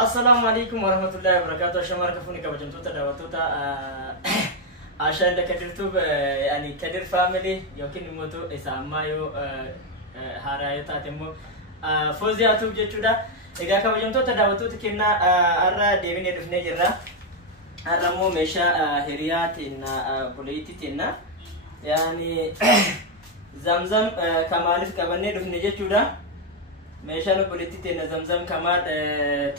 Assalamualaikum warahmatullahi wabarakatuh. Shamar kafuni kabajamtoota daawwattoota ashaan kadirtu yani kadir family yookiin immoo isa ammaa yoo haaraa yoo taate immoo Fooziyaatuuf jechuudha. Egaa kabajamtoota daawwattoota kennaa har'a deebinee dhufnee jirra. Har'a immoo meeshaa hiriyaatiin buleettiitiin yani zamzam kamaaliif qabannee dhufne jechuudha. meeshaan obboleettii zamzam kamaa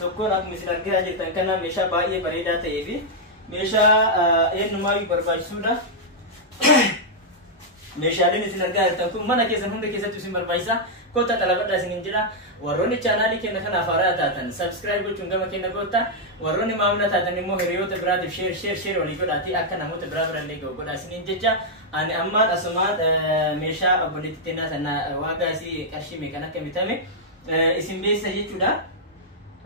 tokkoon akkuma isin argaa jirtan kana meeshaa baay'ee bareedaa ta'ee fi meeshaa eenyumaayyuu barbaachisuudha. Meeshaaleen isin argaa jirtan kun mana keessan hunda keessatti isin barbaachisa. Kottaa xalabadhaa isinin jedha. Warroonni chaanaalii keenya kanaaf haaraa taatan subscribe gochuun gama keenya goota. Warroonni maamila taatan immoo hiriyoota biraatiif share walii godhaatii akka namoota biraa birallee godhaa isinin jecha. Ani ammaan asumaan meeshaa obboleettii sana waagaa isii qarshii meeqan akka bitame isin beeksisa jechuudha.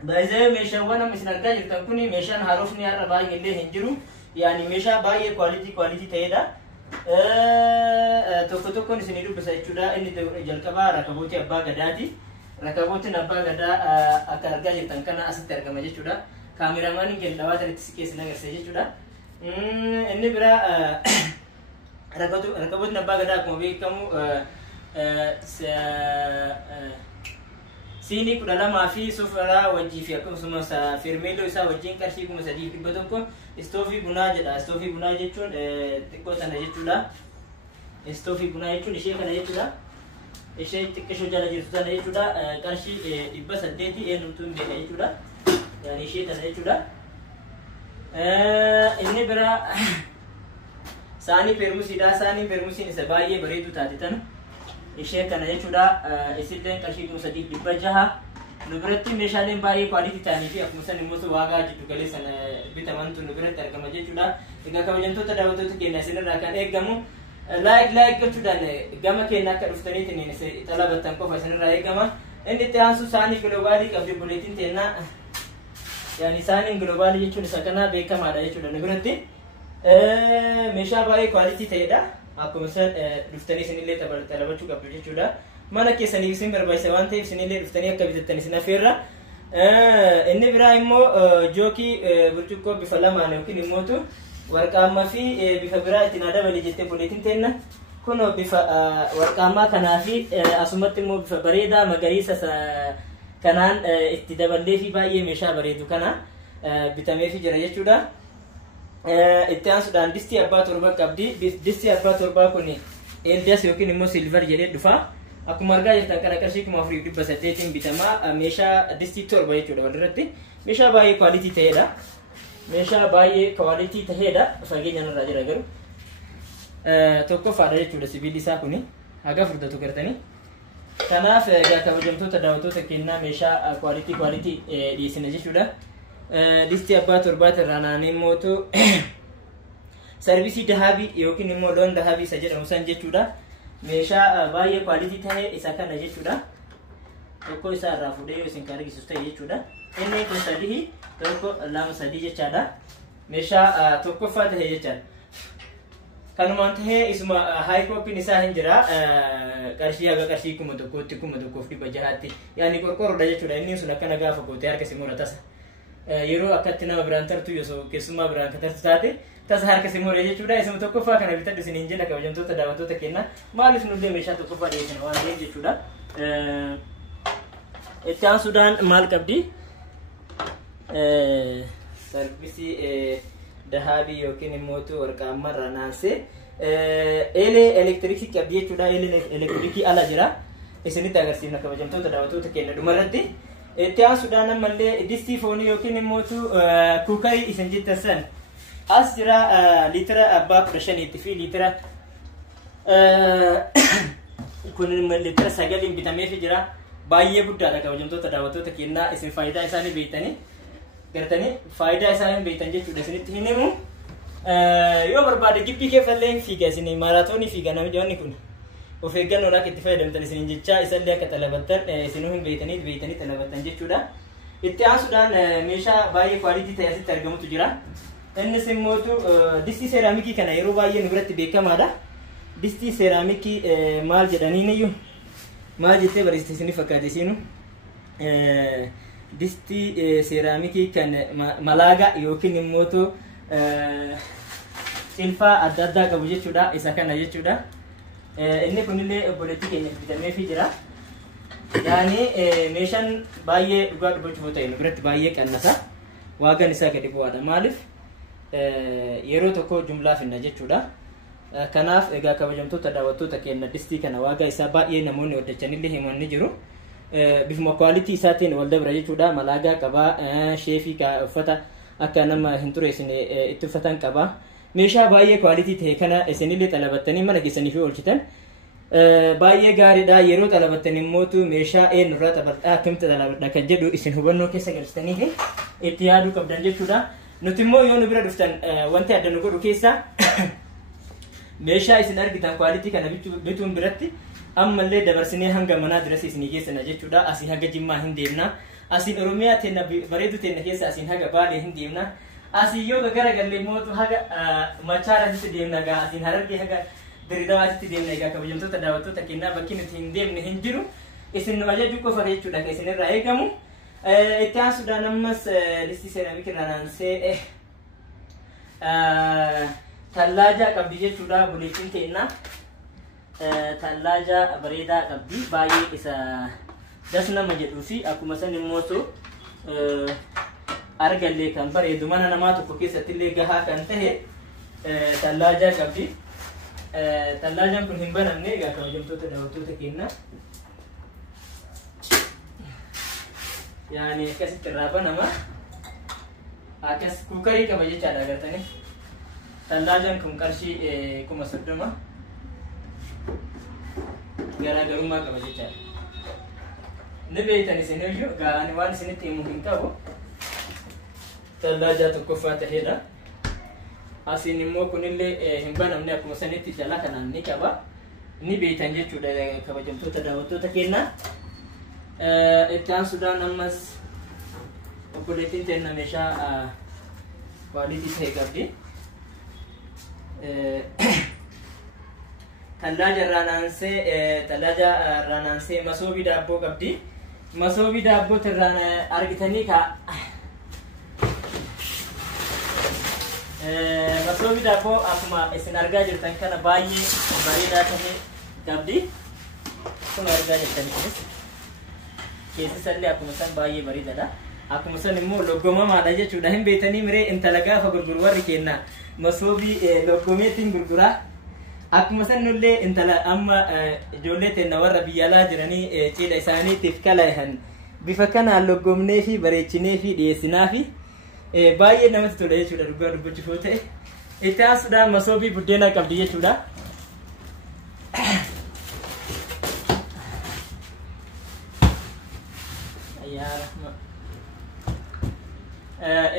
Baay'ee meeshaawwan amma isin argaa jirtan kun meeshaan haarofni har'a baay'ee illee hin jiru. Yani meeshaa baay'ee quality ta'edha. Tokkoon isin dubbisa jechuudha. Inni jalqabaa rakabootii abbaa gadaati. Rakabootiin abbaa gadaa akka argaa jirtan kana asitti argama jechuudha. Kaameramaan keenya dhawaatanitti si keessa agarsiisa jechuudha. Inni biraa rakabootiin abbaa gadaa akkuma beekamu Sini kudalama fi sufara wajji fi akkasumas firmeeloo isaa wajjin qarshii 3,100 istoofii bunaa jedha. Istoofii bunaa jechuun xiqqoo sana jechuudha. Istoofii bunaa jechuun ishee kana jechuudha. Ishee xiqqishoo jala jirtu sana jechuudha. Qarshii 800 eenyumtuun beeka jechuudha. Yani ishee kana jechuudha. Inni biraa saanii permusiidha. Saanii permusiin isa baay'ee bareedu taate tana. Ishee kana jechuudha. Isilleen qarshii 3,600 nu biratti meeshaaleen baay'ee quality ta'anii fi akkuma san immoo waagaa jiddu galeessan bitamantu nu biratti argama jechuudha. Egaa kabajamtoota daawwattoota keenya isinirraa kan eegamu like gochuudhaan gama keenya akka dhuftaniitiin xalabattan qofa isinirraa eegama. Inni itti aansu saanii globaalii qabdi buleetiin teennaa. Yani saaniin globaalii jechuun isa kana beekamaadha jechuudha nu biratti. Meeshaa baay'ee quality ta'edha. Akkuma san dhuftanii isinillee xalabachuu qabdu jechuudha. Mana keessaniif isin barbaachisa waan ta'eef isinillee dhuftanii akka bitattan isin affeerra. Inni biraa immoo jookii burcuqqoo bifa lamaan yookiin immootu warqaammaa fi bifa biraa ittiin dabalee jettee buleetiin teenna. Kun bifa warqaammaa kanaa fi asumatti immoo bifa bareedaa magariisa kanaan itti daballee fi baay'ee meeshaa bareedu kana bitamee fi jira jechuudha. Itti aansuudhaan distii abbaa torba qabdi. Distii abbaa torbaa kun eldas yookiin immoo silver jedhee dhufa. Akkuma argaa jirtan kana qarshii 4,800 bitama. Meeshaa distii torba jechuudha walirratti. Meeshaa baay'ee quality ta'edha. Meeshaa baay'ee quality ta'edha. Fageenyaan irraa jira garuu. Tokkoffaadha jechuudha sibiilli isaa kun haga furdatu gartanii. Kanaaf egaa kabajamtoota daawwattoota kennaa meeshaa quality dhiyeessina jechuudha. Distii abbaa torbaati irraa naannee mootu sarvisii dahabii yookiin immoo loon dahabii isa jedhamu san jechuudha. Meeshaa baay'ee quality ta'e isa kana jechuudha. Tokko isaa irraa fuudhee isin kan argisiisu ta'e jechuudha. Inni kun sadii tokko lama sadii jechaadha. Meeshaa tokkoffaa ta'e jechaadha. Kanumaan ta'ee isuma high copy isaa hin jira. Qarshii haga qarshii 1,100 yani qorqorroodha jechuudha. Inni sun akkana gaafa gootee harka si muratas. Yeroo akkatti nama biraan tartu yoo keessumaa biraan katartu taate tasa harka si muree jechuudha. Isuma tokkoffaa kana bitadhu isiniin jenna kabajamtoota daawwattoota keenya. Maaliif nullee meeshaa tokkoffaa dhiyeessina waan ta'eef jechuudha. Itti aansuudhaan maal qabdi? Sarvisii dahabii yookiin immoo warqaammaa irraa naansee eelee elektirikii qabdi jechuudha. Eeleen elektirikii ala jira. Isinitti agarsiifna kabajamtoota daawwattoota keenya dhumarratti. Itti aansuudhaan ammallee distii foonii yookiin immoo kuukarii isin jettan san as jira. Liitira abbaa 15 fi liitira kun liitira 9 bitamee fi jira. Baay'ee guddaadha kabajamtoota daawwattoota kennaa. Isin faayidaa isaanii beektanii gartanii faayidaa isaanii beektan jechuudha isinitti hin himu. Yoo barbaade gibbii keeffallee hin fiiga isin maaraatoonii fiiga namni kun. Of eeggannoon akka itti fayyadamtan isinin jecha isallee akka xalabattan isinuu hin beektanii xalabattan jechuudha. Itti aansuudhaan meeshaa baay'ee quality ta'e asitti argamutu jira. Innis immoo distii seeraamikii kana yeroo baay'ee nu biratti beekamaadha. Distii seeraamikii maal jedhaniin iyyuu maal jettee barreessite isinii fakkaate isinu distii seeraamikii kan malaaga yookiin immoo cilfaa adda addaa qabu jechuudha. Isa kana jechuudha. Inni kunillee obboleettii keenya bitameefii jira. Yani meeshaan baay'ee dhugaa dubbachuuf ta'e biratti baay'ee qannasa. Waagaan isaa gadi bu'aadha. Maaliif yeroo tokko jumlaa finna jechuudha. Kanaaf egaa kabajamtoota daawwattoota keenya distii kana waagaa isaa baay'ee namoonni hojjechanillee himanni jiru. Bifuma quality isaatiin wal dabra jechuudha. Malaagaa qaba, sheefii uffata akka nama hin xureessine itti uffatan qaba. Meeshaa baay'ee quality ta'e kana isinillee xalabattanii mana keessanii fi oolchitan baay'ee gaariidha. Yeroo xalabattanii mootu meeshaa eenyurraa xabadhaa akkamitti xalabadha kan jedhu isin hubannoo keessa galchitanii fi itti yaaduu qabdan jechuudha. Nuti immoo yoo nu bira dhuftan wanti adda nu godhu keessaa meeshaa isin argitan quality kana bituun biratti ammallee dabarsinee hanga manaa diras isinii geessina jechuudha. Asiin haga Jimmaa hin deemna. Asiin Oromiyaa teenna bareedu teenna keessa asiin haga Baalee hin deemna. Asiin yoo gara gallee mootu haga Machaarratti deemna gaa asiin Harargee haga Dirreedawaatti deemna. Egaa kabajamtoota daawwattoota keenyaa bakki nuti hin deemne hin jiru. Isin nu ajaju qofa jechuudha kan isin irraa eegamu. Itti aansuudhaan ammas distii seeraamikii irraa naansee tallaaja qabdi jechuudha. Buleettiin teennaa tallaaja bareedaa qabdi. Baay'ee isa das nama jedhuu fi akkuma san immoo argallee kan bareedu mana namaa tokko keessatti illee gahaa kan tahe tallaaja qabdi. Tallaajaan kun hin banamne. Egaa kabajamtoota daawwattoota keenya yani akkasitti irraa banama. Akkas kuukarii qaba jechaadha agartanii. Tallaajaan kun qarshii 30,000 garaagarummaa qaba jechaadha. Ni beektan isin iyyuu gaani waan isinitti himu hin qabu. Tallaajaa tokkoffaa ta'edha. Asiin immoo kunillee hin banamne akkuma sanitti jala kanaan ni qaba. Ni beektan jechuudha kabajamtoota daawwattoota keenya. Itti aansuudhaan ammas obboleettiin teenna meeshaa quality ta'e qabdi. Tallaaja irraa naansee masoobii daabboo qabdi. Masoobii daabboo irraan argitanii masoobii daabboo akkuma isin argaa jirtan kana baay'ee bareedaa ta'e qabdi. Kun argaa jirtan kunis keessi sallee akkuma san baay'ee bareedaadha. Akkuma san immoo loggomamaadha jechuudha. Hin beektanii miree intala gaafa gurguru warri kenna masoobii loggomeetiin gurguraa. Akkuma san nullee intala amma ijoollee teenna warra biyya alaa jiranii cidha isaaniitiif kalahan bifa kanaan loggomnee fi bareechinee fi dhiyeessinaa fi baay'ee namatti tola jechuudha. Dhugaa dubbachuuf yoo ta'e itti aansuudhaan masoobii buddeenaa qabdi jechuudha.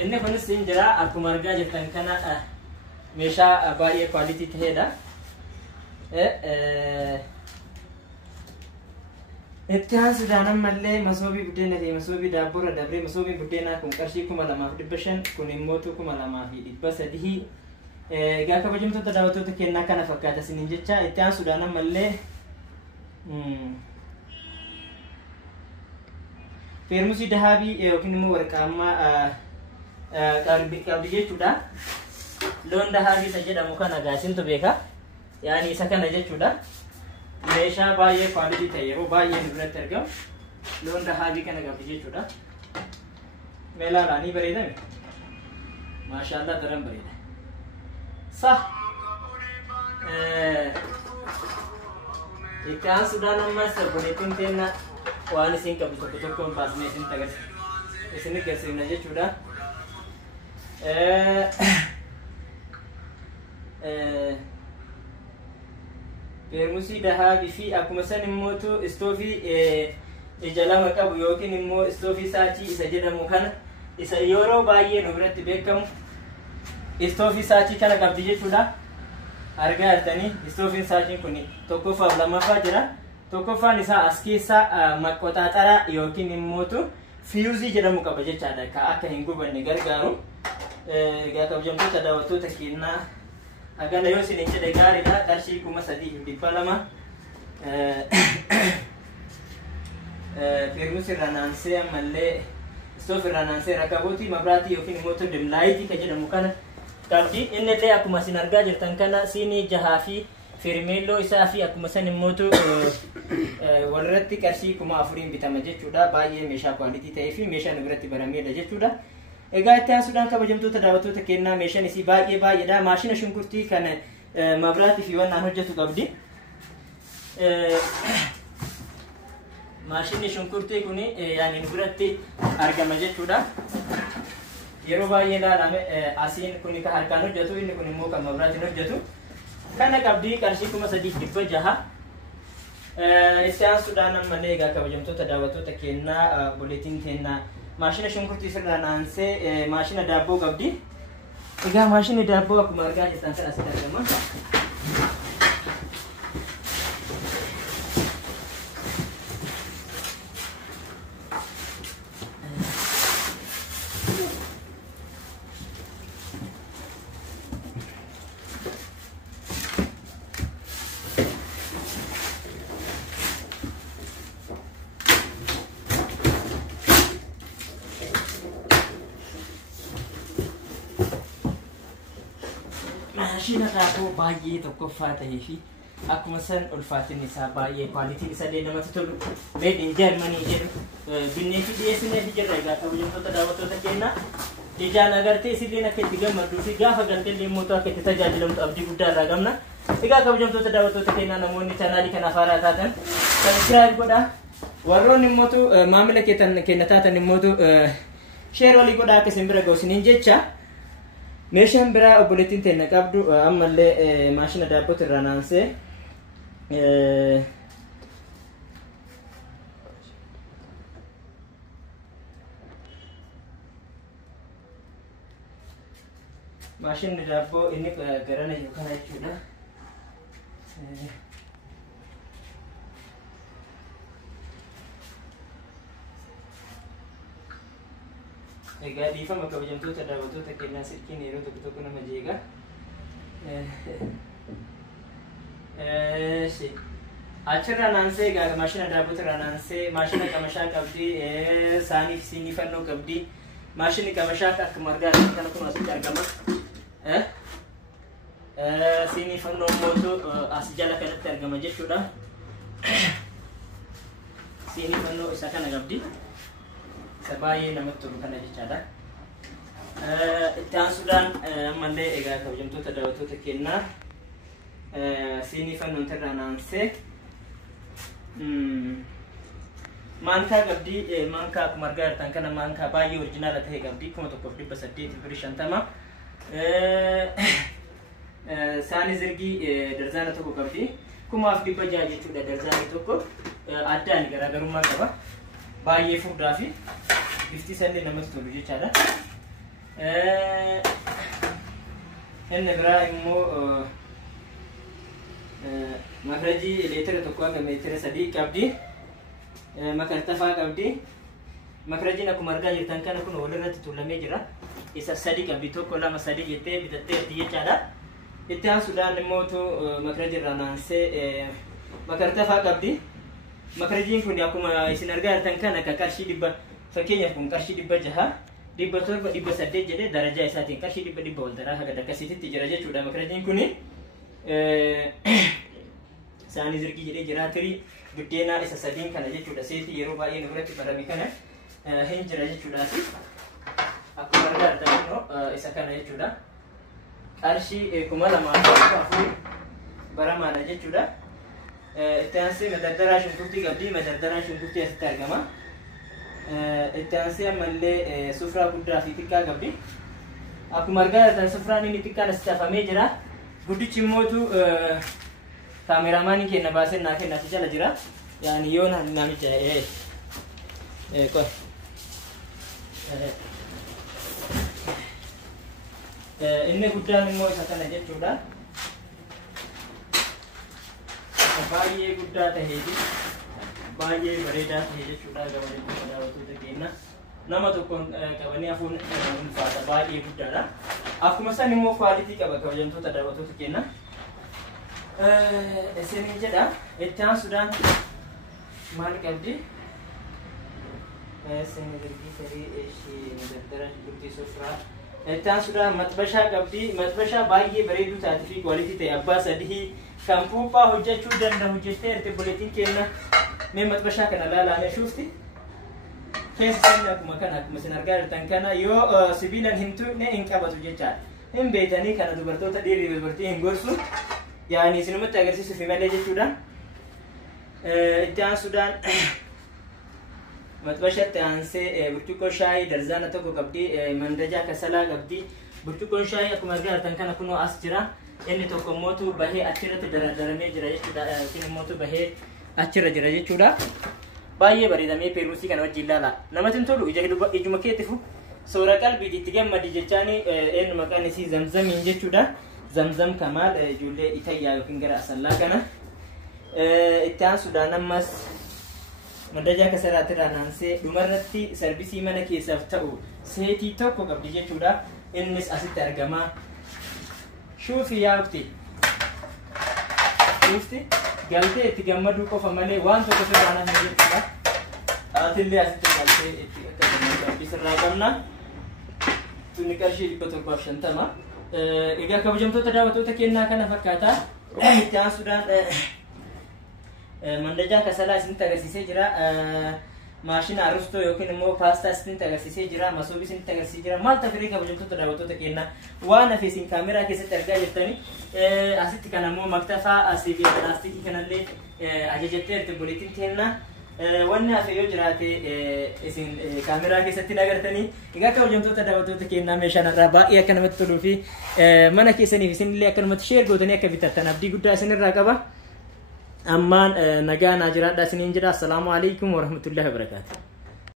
Inni kunis hin jira. Akkuma argaa jirtan kana meeshaa baay'ee quality ta'edha. Itti aansuudhaan ammallee masoobii buddeenaa fi masoobii daabboo irra dabree masoobii buddeenaa kun qarshii 2,500 kun immoo 2,300. Egaa kabajamtoota daawwattoota keenyaa kana fakkaata isiniin jecha. Itti aansuudhaan ammallee feermusii dahaabii yookiin immoo warqaammaa qabdi jechuudha. Loon dahaabii isa jedhamu kana gaasintu beeka. Yani isa kana jechuudha. Meeshaa baay'ee quality ta'e yeroo baay'ee duratti argamu. Loon dahaabii kana qabdi jechuudha. Meelaalaa ni bareedame. Maashaallah daran bareeda. Itti aansuudhaan ammas obboleettiin teenna waan isin qabdu tokko tokkoon baasnee isin agarsiifna jechuudha. Feermusii dahaabii fi akkuma san immoo istoofii ija lama qabu yookiin immoo istoofii saachii isa jedhamu kana isa yeroo baay'ee nu biratti beekamu istoofii saachii kana qabdi jechuudha. Argaa jirtanii istoofiin saachiin kun tokkoffaaf lamaffaa jira. Tokkoffaan isaa as keessa maqoxaaxara yookiin immoo fiyuuzii jedhamu qaba jechaadha. Akka hin gubanne gargaaru. Egaa kabajamtoota daawwattoota keenyaa agana yoo isin jedhe gaariidha. Qarshii 3,200 feermusii irra naansee ammallee stoof irraa naansee rakabootii mabraatii yookiin immoo dim laayitii ka jedhamu kana qabdi. Inni illee akkuma isin argaa jirtan kana siinii 6 fi fermeelloo isaa fi akkuma san immoo walirratti qarshii 4,000 bitama jechuudha. Baay'ee meeshaa kwaalitii ta'ee fi meeshaa nu biratti barameedha jechuudha. Egaa itti aansuudhaan kabajamtoota daawwattoota kennaa meeshaan isii baay'eedha. Maashina shunkurtii kana mabraatii fi wannaan hojjetu qabdi. Maashinni shunkurtii kun yaani nu biratti argama jechuudha. Yeroo baay'ee ilaalame asiin kun kan harkaan hojjetu, inni kun immoo kan mabraatiin hojjetu. Kana qabdi qarshii 3,600. Itti aansuudhaan ammallee egaa kabajamtoota daawwattoota kennaa buleetiin kennaa maashina shunkurtii sirraa naansee maashina daabboo qabdi. Egaa maashinni daabboo akkuma argaa jirtan kan asitti argama. Maashina daabboo baay'ee tokkoffaa ta'ee fi akkuma san ulfaatinni isaa baay'ee kwaalitiin isaa illee namatti tolu. Made in Germany jedhu binnee fi dhiyeessinee fi jirra. Egaa kabajamtoota daawwattoota kennaa ijaan agartee isilleen akka itti gammadduu fi gaafa galteellee immoo akka itti tajaajilamtu abdii guddaa irraa qabna. Egaa kabajamtoota daawwattoota kennaa namoonni chaanaalii kanaaf haaraa taatan subscribe godhaa. Warroonni immoo maamila keenya taatan immoo share walii godhaa akka isin bira ga'usiniin jecha. Meeshaan biraa obboleettiin teenya qabdu ammallee maashina daabbooti irraa naansee maashinni daabboo inni garana yookaan jechuudha. Egaa dhiifama kabajamtoota daawwattoota kennaa silkiin yeroo tokko nama jeeqa. Achirraa naansee egaa maashina daabboota irraa naansee maashina qamashaa qabdi. Saanii fi siinii fannoo qabdi. Maashinni qamashaa akkuma argaa jirtan kana kun asitti argama. Siinii fannoo immoo as jala kanatti argama jechuudha. Siinii fannoo isa kana qabdi. Baay'ee namatti tolu kana jechaadha. Itti aansuudhaan ammallee egaa kabajamtoota daawwattoota kennaa siinii fannoon irraa naansee maankaa qabdi. Maankaa akkuma argaa jirtan kana maankaa baay'ee oriijinaala ta'e qabdi. 1,850. Saanii zirgii darzaana tokko qabdi. 1,600 jechuudha darzaanni tokko. Addaan garaagarummaa qaba. Baay'ee furdaa fi bifti isaanii namatti tolu jechaadha. Inni biraa immoo makrajii leetira tokko hanga meetira 3 qabdi. Makartafaa qabdi. Makrajiin akkuma argaa jirtan kana kun walirratti tuulamee jira. Isa 3 qabdi. 1, 2, 3 jettee bitattee jechaadha. Itti aansuudhaan immoo makrajii irraa naansee makartafaa qabdi. Makrajiin kun akkuma isin argaa jirtan kana akka qarshii 100 fakkeenyaaf kun qarshii 600 100 700 jedhee darajaa isaatiin qarshii 100 wal daraa haga akkasitti jira jechuudha. Makrajiin kun saanii zirgii jedhee jira. Tirii buddeenaa isa 3 kana jechuudha. Seetii yeroo baay'ee nu biratti barame kana hin jira jechuudha. Akkuma argaa jirtan isa kana jechuudha. Qarshii 2,400 baramaadha jechuudha. Itti aansee madardara shunkurtii qabdi. Madardara shunkurtii asitti argama. Itti aansee ammallee sufraa guddaa fi xiqqaa qabdi. Akkuma argaa jirtan sufraan inni xiqqaan asitti hafamee jira. Guddichi immoo kaameraamaanii kenna baasee naa kenna asi jala jira. Yaani yoo namicha inni guddaan immoo isa kana jechuudha. Baay'ee guddaa ta'ee fi baay'ee bareedaa ta'e jechuudha. Gabareeduma daawwattoota keenya nama tokkoon qabanii hafuun ulfaata baay'ee guddaadha. Akkuma san immoo kwaalitii qaba kabajamtoota daawwattoota keenya. Isin jedha itti aansuudhaan maal qabdi? سنجرجي سري شيء ندرج كرتي سفرة التان سودا مطبشة قبدي مطبشة باقي بريدو تعرفي كواليتي تأبا سده كم بوبا هجة شو دن هجة تبولتين كنا من مطبشة كنا لا شوفتي كيف سنك مكانك مثلا رجال تنكنا يو سبيلا هنتو نإنك أبغى تجيتها هم بيتاني كنا دبرتو تديري دبرتي هنقولسو يعني سنوات تجرسي في مالي جتودا التان سودان مطبشة تانسي برتقال شاي درزانة توكو قبدي مندجا كسلا قبدي برتقال شاي أكو مرجع تنكنا كنو أسجرا إني توكو موتو بهي أثيرة درمي جراجة كده كنو موتو بهي أثيرة جراجة كده بايه بريدا مي بيروسي كان وجه لا نما تنتولو يجي مكيتفو سورة قلبي دي تجمع دي جتاني إن مكان سي زمزم ينجي كده زمزم كمال جولة إتايا يمكن كرا أصلا كنا إتيان سودان مس مدرجة كسرات رانانسي دمرتي سيرفيسي منا كيسفتو سيتي توكو قبل جي كده إنس أسيت أرجما شوفي يا أختي شوفتي قالتي تجمدوا كوفا مالي وان تو كسر أنا ميجي كذا أتلي أسيت قالتي تجمدوا بيسر راقمنا تونيكارشي بتوع باشن تما إذا كبجم تو تداو تو تكينا كنا فكاتا إتيان سودان مندجا كسلا سنتا غسيسي جرا ماشين أرستو يمكن مو باستا سنتا غسيسي جرا مسوبي سنتا غسيسي جرا مال تفريق كبجم تو تداو تو تكينا وانا في سين كاميرا كيسة ترجع جتني أسيت كنا مو مكتفى أسيبي بلاستيكي كنا اللي أججتير تبوليتين تينا وانا في يجراتي سين كاميرا كيسة تناغرتني إذا كبجم تو تداو تو تكينا مشان الرباء يا كنا متطلو في منا كيسني في سين اللي كنا متشير قدني كبيتا تنابدي قدرة سين الرقابة أمان نجانا جراد سنين جرا السلام عليكم ورحمة الله وبركاته.